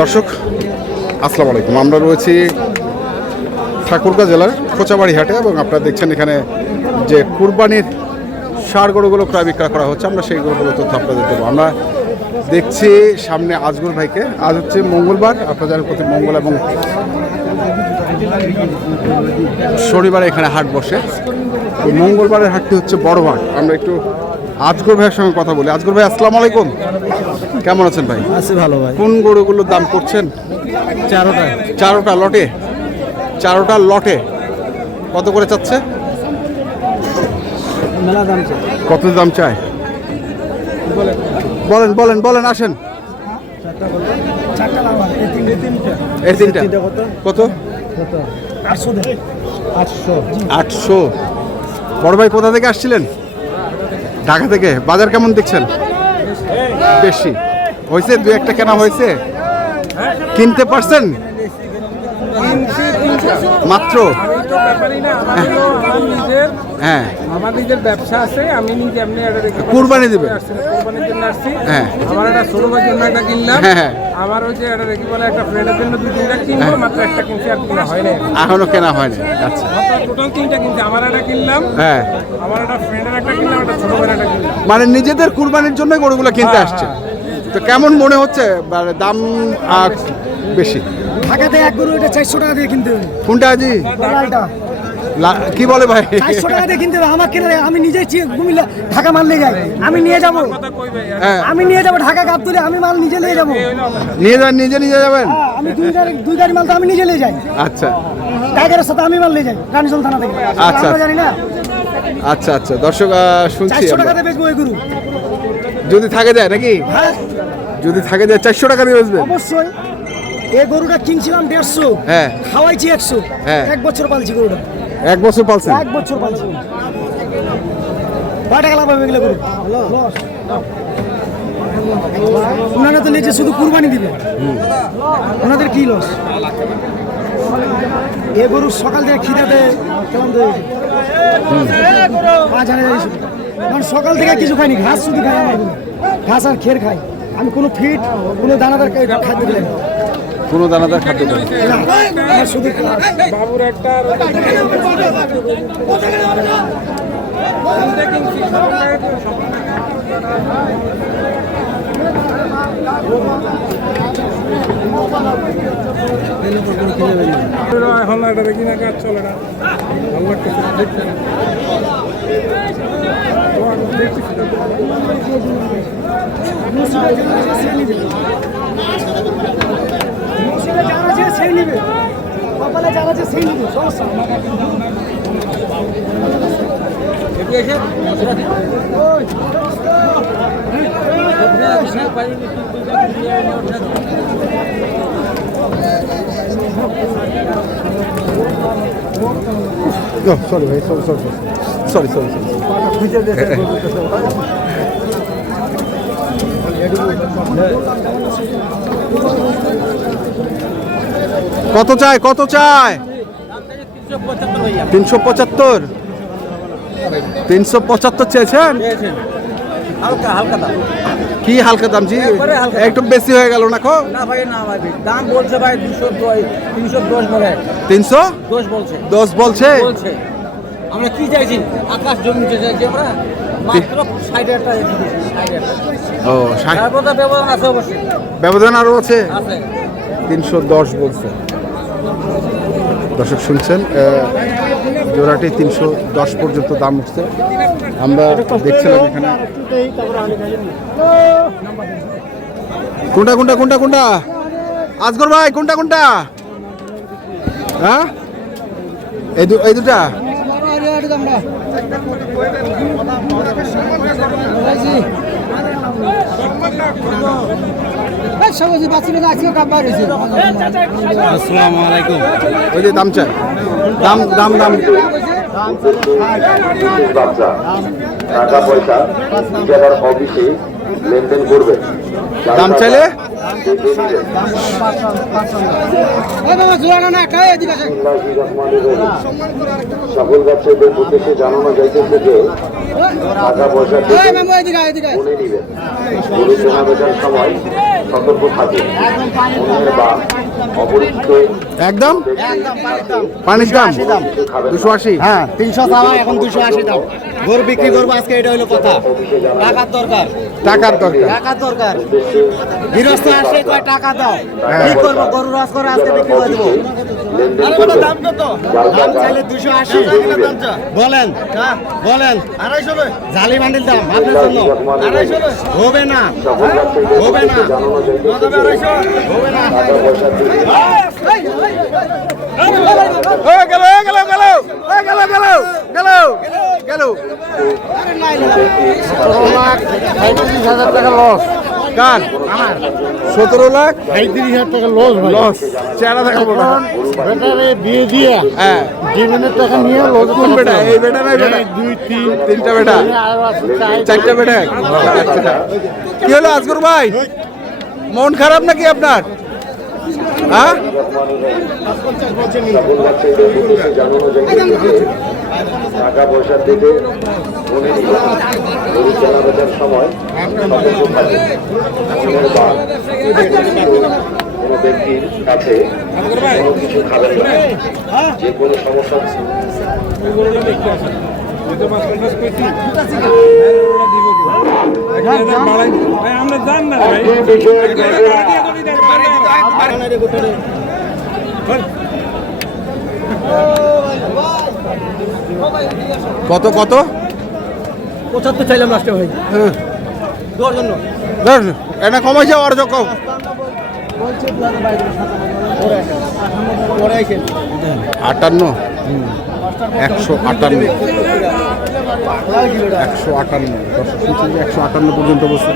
দর্শক আসসালামু আলাইকুম, আমরা রয়েছি ঠাকুরগাঁও জেলার খোঁচাবাড়ি হাটে এবং আপনারা দেখছেন এখানে যে কুরবানির ষাঁড় গরুগুলো ক্রয় বিক্রয় করা হচ্ছে। আমরা সেই গরুগুলো তথ্য আপনাদের দেবো। আমরা দেখছি সামনে আজগর ভাইকে। আজ হচ্ছে মঙ্গলবার, আপনারা জানেন প্রতি মঙ্গল এবং শনিবারে এখানে হাট বসে। মঙ্গলবারের হাটটি হচ্ছে বড় হাট। আমরা একটু আজগর ভাইয়ের সঙ্গে কথা বলি। আজগর ভাই আসসালামু আলাইকুম, কেমন আছেন ভাই? আছি ভালো ভাই। কোন গরুগুলোর দাম করছেন? চারোটা লটে। চারোটা লটে কত করে চাচ্ছে? মেলা দাম চাই। কত দাম চায় বলেন বলেন বলেন, আসেন। এই তিনটা কত? 800। বড় ভাই কোথা থেকে আসছিলেন? ঢাকা থেকে। বাজার কেমন দেখছেন? বেশি হয়েছে? দু একটা কেনা হয়েছে? কিনতে পারছেন মাত্র? হ্যাঁ, আমার নিজের ব্যবসা আছে, আমি নিজে এমনি কুরবানি দিবেন? কুরবানির জন্য আসছি। হ্যাঁ, আমার একটা ছোট ভাইয়ের জন্য একটা কিনলাম। হ্যাঁ, আমার ওই যে এটা রেখে বলে একটা ফ্রেন্ডের জন্য দুই তিনটা কিনবো, মাত্র একটা কিনছি, আর কিনা হয় না এখনো কেনা হয়নি। আচ্ছা, টোটাল তিনটা কিনছি। আমার একটা কিনলাম, হ্যাঁ, আমার একটা ফ্রেন্ডের একটা কিনলাম, একটা ছোট ভাইয়ের একটা কিনলাম। মানে নিজেদের কুরবানির জন্য গরুগুলো কিনতে আসছে। তো কেমন মনে হচ্ছে? মানে দাম বেশি? ঢাকাতে এক গরু এটা 400 টাকা দিয়ে কিনতে হবে। কোনটা আজি? লালটা কি বলে ভাই? 400 টাকা দিয়ে কিনতে হবে। আমার কিনে আমি নিজেই কুমিল্লা ঢাকা মাল নিয়ে যাই, আমি নিয়ে যাবো। হ্যাঁ, আমি নিয়ে যাবো ঢাকা গাবতলী, আমি মাল নিজে নিয়ে যাবো। নিয়ে যাবেন? নিজে যাবেন? আমি দুই গাড়ি মাল তো আমি নিজে নিয়ে যাই। আচ্ছা, টাইগারের সাথে আমি মাল নিয়ে যাই রানীশাল থানা থেকে। আচ্ছা, আমরা জানি না। আচ্ছা আচ্ছা, দর্শক শুনছি 400 টাকাতে বেচবো এই গরু। যদি থাকে যায় নাকি? হ্যাঁ, যদি থাকে যায় 400 টাকা দিয়ে বেচবেন? অবশ্যই। এই গরুটা কিনছিলাম 150, হ্যাঁ, খাওয়াইছি 100। হ্যাঁ, 1 বছর পালছি গরুটা। 1 বছর পালছেন? 1 বছর পালছি। কয় টাকা লাভ হবে এগুলো গরু? লস। ওনারা তো নিচে শুধু কুরবানি দিবে, ওনাদের কি লস? এ গরু সকাল থেকে খিদাতে ক্লান্ত হয়েছে। 5000 শুধু, কারণ সকাল থেকে কিছু খাইনি, ঘাস শুধু খাই। আমার গরু ঘাস আর খের খাই। আমি কোনো ফিট, কোনো দানাদার খাদ্য দিলাম কোনো দানাদার খাদ্য দেন? আমার শুধু বাবুর একটা এখন এটা দেখি না, কাজ চলে না, ভালো লাগতেছে দেখতে না। সেই নিবে, কপালে যারা আছে সেই নিবে, সমস্যা না। সরি ভাই, সরি। কত চায়? 375। 375 চেয়েছেন? কি হালকা দাম জি? একটু বেশি হয়ে গেল না? না ভাই, না ভাই, দাম বলছে ভাই 310 বলে। 310 বলছে। 10 বলছে? আমরা কি চাইছি? আকাশ জমি চাইছি আমরা, মাত্র 60,000 টাকা দিয়েছি। 60,000 ও 60। তারপর তো ব্যবধান আছে, অবশ্যই ব্যবধান আরো আছে? আছে। 310 বলছে। দর্শক শুনছেন, জোড়াটি 310 পর্যন্ত দাম উঠছে। আমরা দেখছিলাম এখানে। কোনটা আজগর ভাই? কোনটা? হ্যাঁ, এই দুটা। আসসালামু আলাইকুম। ওই যে দাম চাই, দাম বাচ্চা টাকা পয়সা নিজের অফিসে লেনদেন করবে। দাম চাইলে সকল ব্যবসায়ীদের উদ্দেশ্যে জানানো যাইতেছে যে টাকা পয়সা গুনে নিবেন। গরু কেনা বেচার সময় সতর্ক থাকুন অন্যের বা অপরিচিত একদম পানির দাম 280। হ্যাঁ 300 চাওয়া এখন 280 দাম। গরু বিক্রি করবো আজকে, এটা হলো কথা। টাকার দরকার, টাকার দরকার। টাকার দরকার। গৃহস্থ আসে কয় টাকা দাও, কি করবো? গরু রস করে আজকে বিক্রি করে দেবো। দাম কত? দাম চাইলে 280। বলেন বলেন 250 জালি বান্ডিল দাম আপনার জন্য 250 হবে না, হবে না, হবে না। টাকা লস কার? 17 লাখ 35,000 টাকা লস ভাই। লস। চেহারা দেখাবো না। বেটারে বিয়ে দিয়া হ্যাঁ, জীবনের টাকা নিয়ে লস। কোন বেটা? এই বেটা না, এই বেটা? 3টা বেটা, 4টা বেটা। কি হলো আজগর ভাই, মন খারাপ নাকি আপনার? হ্যাঁ, সকল বাচ্চাদের উদ্দেশ্যে জানানো যাইতেছে টাকা পয়সার দিকে মনে নিয়ে গরু কেনাবেচার সময় সতর্ক থাকুন অন্যের বা কোনো ব্যক্তির কাছে কোনো কিছু খাবেন না। যে কোনো সমস্যা আমরা জান না ভাই কত কত? 75 চাইলাম লাস্টে ভাই। দেওয়ার জন্য ধর এটা কমাইছে আর যখন পরে আইছেন 58 158 158 পর্যন্ত বসে।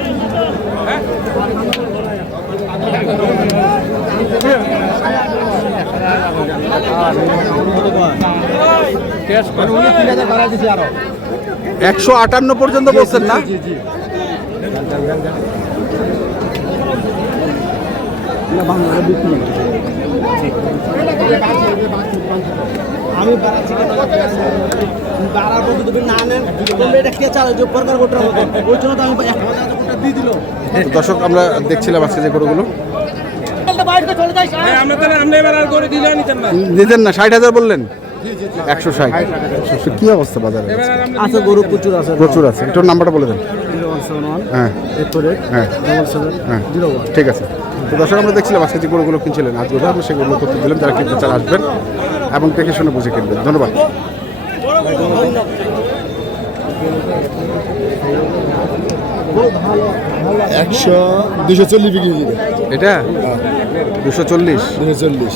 মানে উনি 3000 বাড়াই দিছে আরো। 158 পর্যন্ত বলছেন না? আমি বাড়াচ্ছি কেন? বাড়ার মতো তুমি না নেন, তোমরা এটা কে চালাও যে প্রকার গোটার মতো, ওই জন্য তো আমি 1000 টাকা দিয়ে দিল। তো দর্শক, আমরা দেখছিলাম আজকে যে গরুগুলো আমরা তাহলে আমরা এবার আর করে দিলে নিতেন না নিতেন না। 60,000 বললেন? 160। কি অবস্থা বাজারে? আছে গরু প্রচুর আছে, প্রচুর আছে। একটু নাম্বারটা বলে দেন। 0171 হ্যাঁ 88 হ্যাঁ 77 হ্যাঁ 01। ঠিক আছে। তো দর্শক, আমরা দেখছিলাম আজকে যে গরুগুলো কিনছিলেন আজকে, আমরা সেগুলো তথ্য দিলাম। যারা কিনতে চান আসবেন এবং দেখে শুনে বুঝে কিনবেন। ধন্যবাদ। 240 বিক্রি দিবে। এটা 240। 240